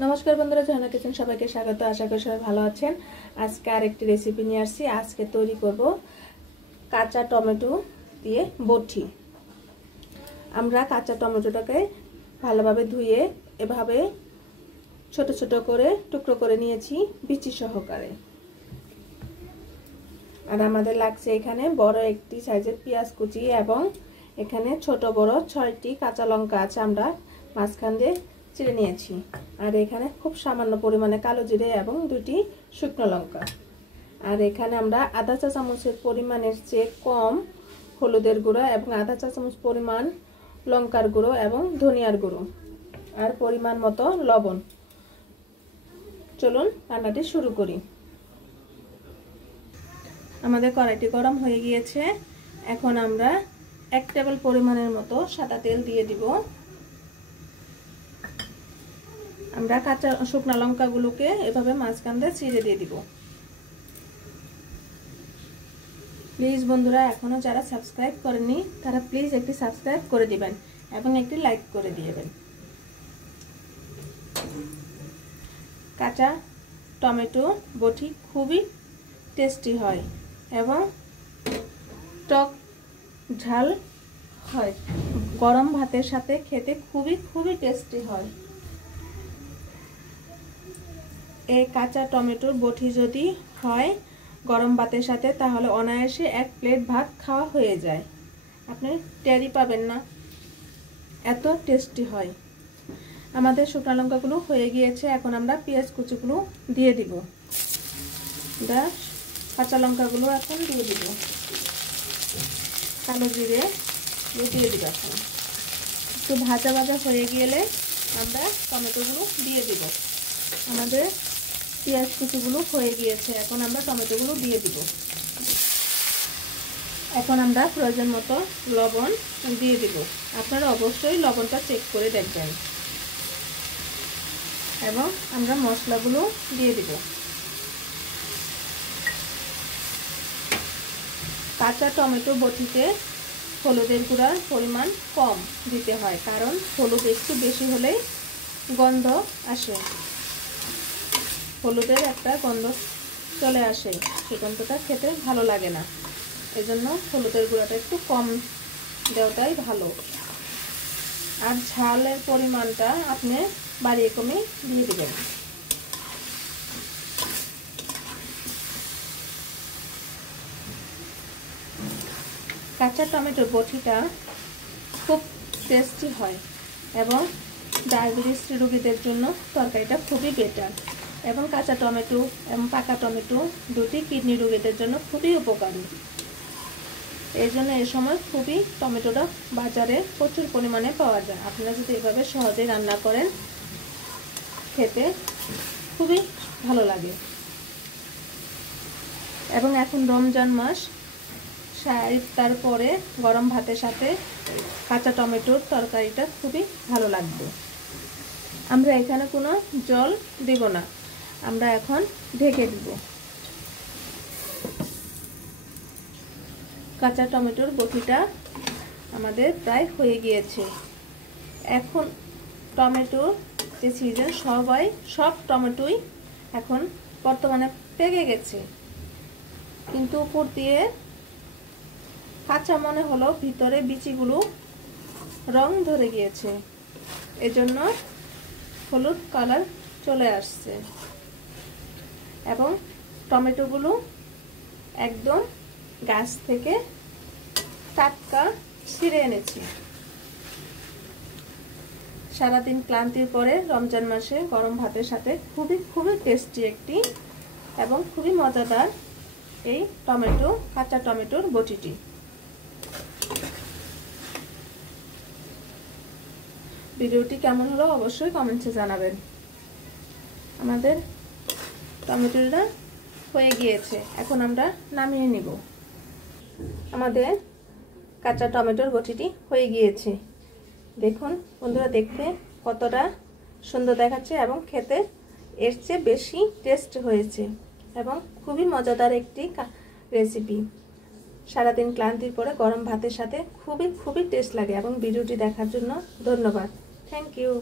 नमस्कार बंधुरा झर्णा किचेन सबाइके स्वागत। आशा करी सबाई भालो आछेन। आज के आरेकटी रेसिपि निये आसछि। आजके तैरी करब काँचा टमेटो दिए बटी। आमरा काँचा टमेटोटाके भालोभाबे धुए एभाबे छोटो छोटो करे टुकरो करे नियेछि बिचि सहकारे। আর আমাদের লাগছে এখানে বড় একটি সাইজের পেঁয়াজ কুচি এবং এখানে ছোট বড় 6টি কাঁচা লঙ্কা আছে আমরা মাঝখান দিয়ে চিড়ে নিয়েছি। আর এখানে খুব সামান্য পরিমাণে কালো জিরে এবং 2টি শুকনো লঙ্কা। আর এখানে আমরা আধা চা চামচের পরিমাণের চেয়ে কম হলুদের গুঁড়ো এবং আধা চা চামচ পরিমাণ লঙ্কার গুঁড়ো এবং ধনিয়ার গুঁড়ো আর পরিমাণ মতো লবণ। চলুন রান্নাটি শুরু করি। আমাদের কড়াইটি গরম হয়ে গিয়েছে। এখন আমরা 1 টেবিল পরিমাণের মতো সাদা তেল দিয়ে দিব। আমরা কাঁচা শুকনা লঙ্কাগুলোকে এভাবে মাঝখান দিয়ে ছিঁড়ে দিয়ে দিব। প্লিজ বন্ধুরা এখনো যারা সাবস্ক্রাইব করেননি তারা প্লিজ একটি সাবস্ক্রাইব করে দিবেন এবং একটি লাইক করে দিবেন। কাঁচা টমেটো বটি খুবই টেস্টি হয় এবং টক ঝাল হয়। গরম ভাতের সাথে খেতে খুবই টেস্টি হয়। এই কাঁচা টমেটোর বটি যদি হয় গরম ভাতের সাথে তাহলে অনায়াসে 1 প্লেট ভাত খাওয়া হয়ে যায়। আপনি টেরি পাবেন না, এত টেস্টি হয়। আমাদের শুকনো লঙ্কাগুলো হয়ে গিয়েছে। এখন আমরা পেঁয়াজ কুচিগুলো দিয়ে দিব। কাঁচা লঙ্কাগুলো এখন দিয়ে দিব। কালো জিরে দিয়ে দিব। এখন একটু ভাজা ভাজা হয়ে গেলে আমরা টমেটোগুলো দিয়ে দিব। আমাদের পেঁয়াজ কুচিগুলো হয়ে গিয়েছে। এখন আমরা টমেটোগুলো দিয়ে দিব। এখন আমরা প্রয়োজন মতো লবণ দিয়ে দিব। আপনারা অবশ্যই লবণটা চেক করে দেখবেন। এবং আমরা মশলাগুলো দিয়ে দিব। কাঁচা টমেটো বটিতে হলুদের গুঁড়ার পরিমাণ কম দিতে হয়, কারণ হলুদ একটু বেশি হলেই গন্ধ আসে। হলুদের একটা গন্ধ চলে আসে, সেই গন্ধটা খেতে ভালো লাগে না। এজন্য হলুদের গুঁড়াটা একটু কম দেওয়াটাই ভালো। আর ঝালের পরিমাণটা আপনি বাড়িয়ে কমে দিয়ে দিবেন। কাঁচা টমেটোর বটিটা খুব টেস্টি হয় এবং ডায়াবেটিস রোগীদের জন্য তরকারিটা খুবই বেটার। এবং কাঁচা টমেটো এবং পাকা টমেটো দুটি কিডনি রোগীদের জন্য খুবই উপকারী। এই জন্য এই সময় খুবই টমেটোটা বাজারে প্রচুর পরিমাণে পাওয়া যায়। আপনারা যদি এভাবে সহজে রান্না করেন খেতে খুবই ভালো লাগে। এবং এখন রমজান মাস, তারপরে গরম ভাতের সাথে কাঁচা টমেটোর তরকারিটা খুবই ভালো লাগবে। আমরা এখানে কোনো জল দেব না, আমরা এখন ঢেকে দিব। কাঁচা টমেটোর বটিটা আমাদের প্রায় হয়ে গিয়েছে। এখন টমেটো যে সিজন সব টমেটোই এখন বর্তমানে পেকে গেছে, কিন্তু উপর দিয়ে কাঁচা মনে হলো, ভিতরে বিচিগুলো রং ধরে গিয়েছে। এজন্য হলুদ কালার চলে আসছে এবং টমেটোগুলো একদম গাছ থেকে টাটকা ছিঁড়ে এনেছি। সারাদিন ক্লান্তির পরে রমজান মাসে গরম ভাতের সাথে খুবই টেস্টি একটি এবং খুবই মজাদার এই কাঁচা টমেটোর বটিটি। ভিডিওটি কেমন হলো অবশ্যই কমেন্টসে জানাবেন। আমাদের টমেটোটা হয়ে গিয়েছে, এখন আমরা নামিয়ে নিব। আমাদের কাঁচা টমেটোর বটিটি হয়ে গিয়েছে। দেখুন বন্ধুরা, দেখতে কতটা সুন্দর দেখাচ্ছে এবং খেতে এর চেয়ে বেশি টেস্ট হয়েছে এবং খুবই মজাদার একটি রেসিপি। সারাদিন ক্লান্তির পরে গরম ভাতের সাথে খুবই টেস্ট লাগে। এবং ভিডিওটি দেখার জন্য ধন্যবাদ। Thank you.